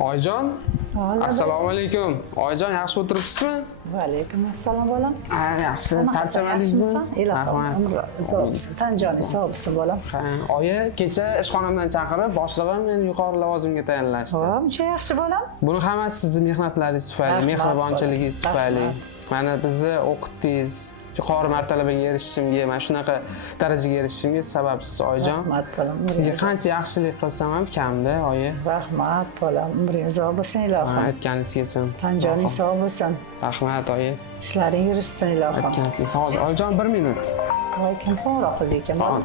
Oyijon, assalomu alaykum. Oyijon, yaxshi o'tiribsizmi? Va alaykum assalom bolam. Yaxshi, tarchamadingizmi? Ilohim, Tanjoning sog' bo'lsin bolam. Oyi, kecha ishxonamdan chaqirib, boshlig'im meni yuqori lavozimga tayinlashdi. Uncha yaxshi bolam. Buni hammasi sizning mehnatlaringiz tufayli, mehribonchiligingiz tufayli. Mana bizni o'qitdingiz. Yuqori martabaga erishishimga, mana shunaqa darajaga erishishimga sababsiz oyijon. Rahmat bolam. Sizga qancha yaxshilik qilsam ham kamda, oyi. Rahmat bolam. Umringiz uzoq bo'lsin ilohim. Aytganingiz kelsin. Tanjoning sog' bo'lsin. Rahmat, oyi. Ishlaring yurishsin ilohim. Aytganingiz kelsin. Hozir oyijon 1 minut. Voy, kim qo'ng'iroq qildi ekan bolam?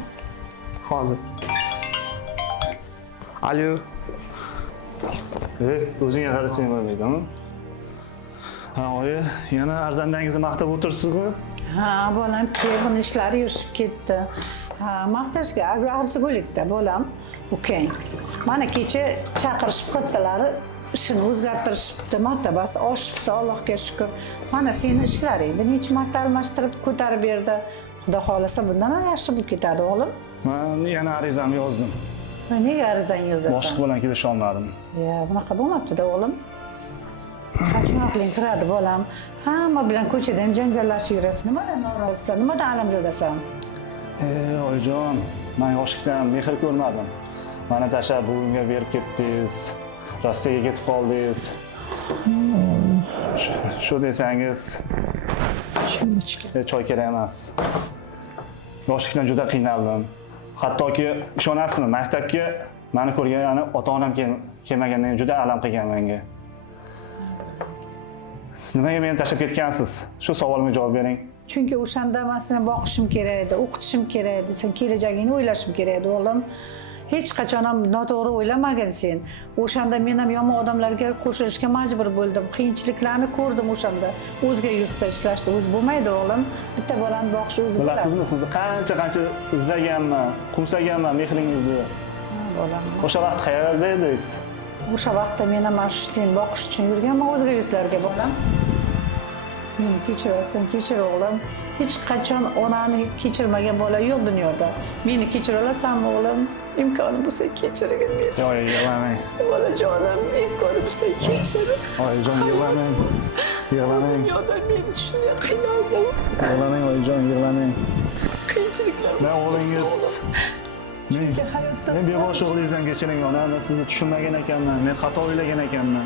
Hozir. Alo. O'zingga qarasang bo'lmaydimi? Ha, oyi, yana arzandangizni maqtab o'tirsizmi? Ha, bolam, buni ishlari yurishib ketdi. Ha, maqtashga arzigulikda bolam, ukang. Mana kecha chaqirishib kattalari ishini o'zgartirishibdi, martabasi oshibdi, Allohga shukr. Mana seni ishlaringni necha marta almashtirib ko'tarib berdi. Xudo xolasa bundan ham yaxshi bo'lib ketadi, o'g'lim. Men yana arizamni yozdim. Nega arizangni yozasan? Boshliq bilan kelisha olmadim. Ya, bunaqa bo'lmabdi-da, o'g'lim. Qachon aqling kiradi bolam? Hamma bilan ko'chada ham janjallashib yurasiz. Nimadan norozisan? Nimadan alamzadasan? Oyijon, men yoshlikdan mehr ko'rmadim. Mana tashlab buvimga berib ketdingiz. Rossiyaga ketib qoldingiz. Shu desangiz, choy kerak emas. Yoshlikdan juda qiynaldim. Hattoki ishonasizmi, maktabga meni ko'rgan ota-onam kelmagandan juda alam qilgan menga. Siz nimaga meni tashlab ketgansiz? Shu savolimga javob bering. Chunki o'shanda men seni boqishim kerak edi, o'qitishim kerak edi, sen kelajagingni o'ylashim kerak edi, o'g'lim. Hech qachon ham noto'g'ri o'ylamagin sen. O'shanda men ham yomon odamlarga qo'shilishga majbur bo'ldim. Qiyinchiliklarni ko'rdim o'shanda. O'zga yurtda ishlashda o'zi bo'lmaydi, o'g'lim. Bitta bolani boqish o'zi bo'ladi. Bilasizmi, sizni qancha izlaganman, quvsaganman mehringizni. Bolam. O'sha vaqt qayerda edingiz? O'sha vaqtda men ham shu seni boqish uchun yurganman o'zga yurtlarga, bolam. Meni kechirasan, kechir o'g'lim. Hech qachon onani kechirmagan bola yo'q dunyoda. Meni kechira olasanmi, o'g'lim? İmkanı bo'lsa kechirgin meni. Yo'q, yig'lamang. Bolajonim, imkoni bo'lsa kechir. Oyijon, yig'lamang. Yig'lamang. Dunyoda men shunday qiynaldim. Yig'lamang, oyijon, yig'lamang. Qiyinchiliklar. Men o'g'lingiz. Chunki hayotda men bevosh o'g'lingizdan kechiring, ona. Men sizni tushunmagan ekanman. Men xato o'ylagan ekanman.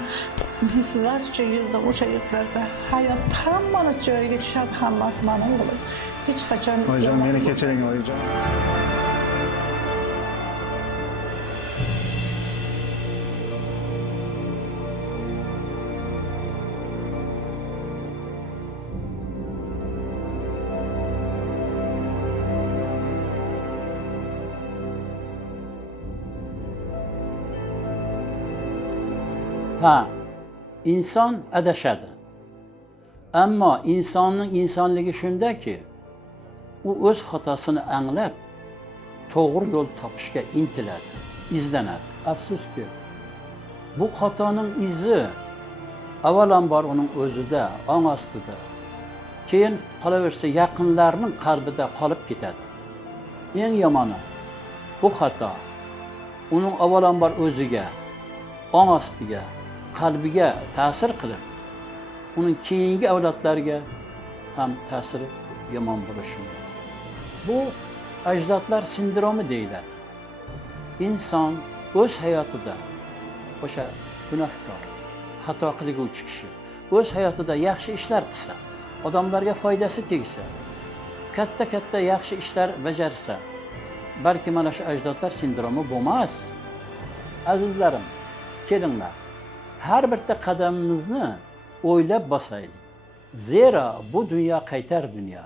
Men sizlar uchun yurdim o'sha yurtlarda. Hayot hammani joyiga tushadi, hammasi mana o'g'lim. Hech qachon Oyijon, meni kechiring, oyijon. Ha, inson adashadi. Ammo insonning insonligi shundaki, u o'z xatosini anglab, to'g'ri yo'l topishga intiladi, izlanadi. Afsuski, bu xatoning izi avvalambor uning o'zida, ong ostida, keyin qolaversa yaqinlarning qalbida qolib ketadi. Eng yomoni, bu xato uning avvalambor o'ziga, ong ostiga, qalbiga ta'sir qilib, uning keyingi avlodlarga ham ta'siri yomon bo'lishi mumkin. Bu ajdodlar sindromi deyiladi. Inson o'z hayotida o'sha gunohkor, xato qilguvchi kishi o'z hayotida yaxshi ishlar qilsa, odamlarga foydasi tegsa, katta yaxshi ishlar bajarsa, balki mana shu ajdodlar sindromi bo'lmas. Azizlarim, kelinglar, har bitta qadamimizni o'ylab bosaylik. Zero bu dunyo qaytar dunyo.